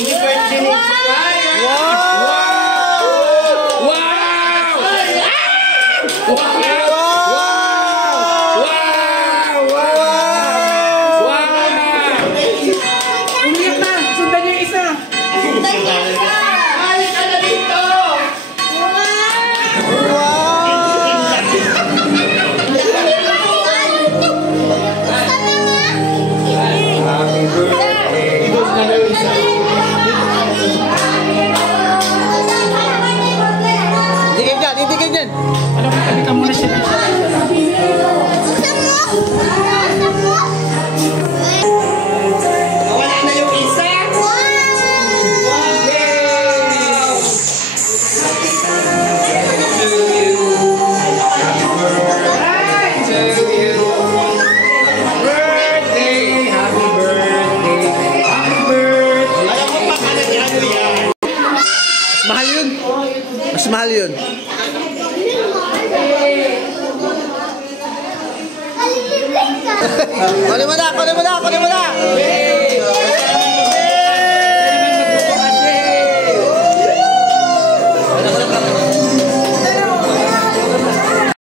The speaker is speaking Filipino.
Happy birthday, Ryan! Wow! Wow! Wow! Umiyak na! Sundan niyo yung isa! Ay, ka na dito! Happy birthday! Hindi kayo dyan! Alam mo, tabi ka muna siya. Wala na yung isa! Mahal yun. Mas mahal yun. Kunin mo na, kunin mo na, kunin mo na.